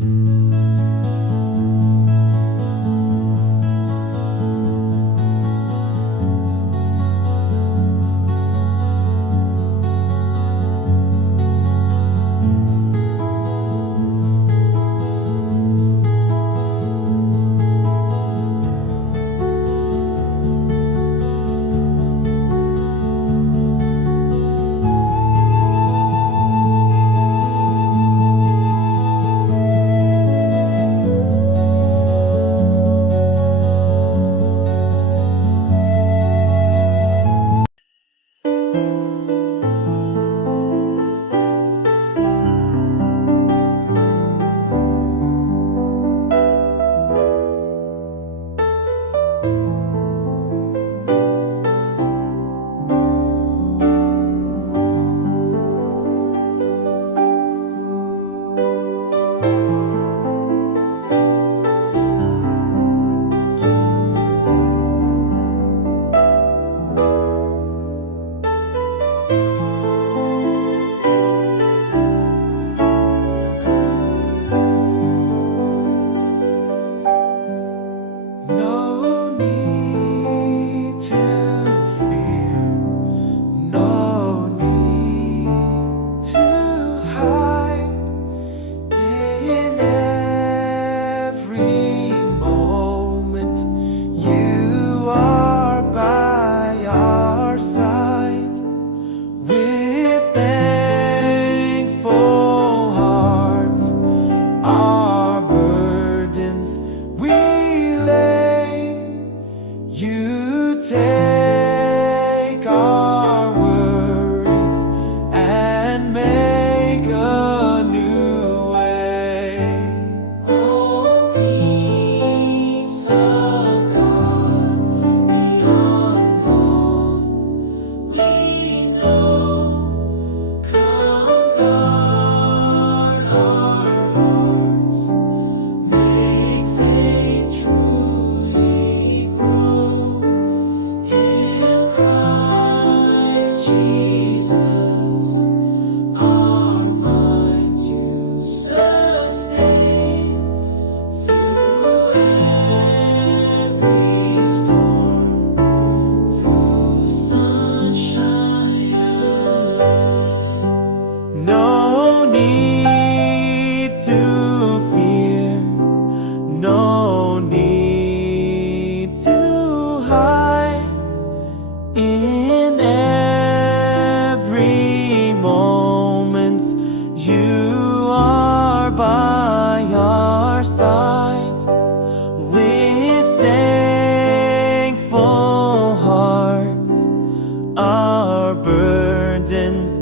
No need to fear, no need to hide. In every moment, you are by our side. With thankful hearts, our burdens we you take our worries and make a new way. Oh, peace of God, beyond all we know, come guard our hearts, make faith truly grow. In Christ Jesus, our minds you sustain through every storm, through sunshine. No need to fear, no need to hide. In every moment, you are by our sides. With thankful hearts, our burdens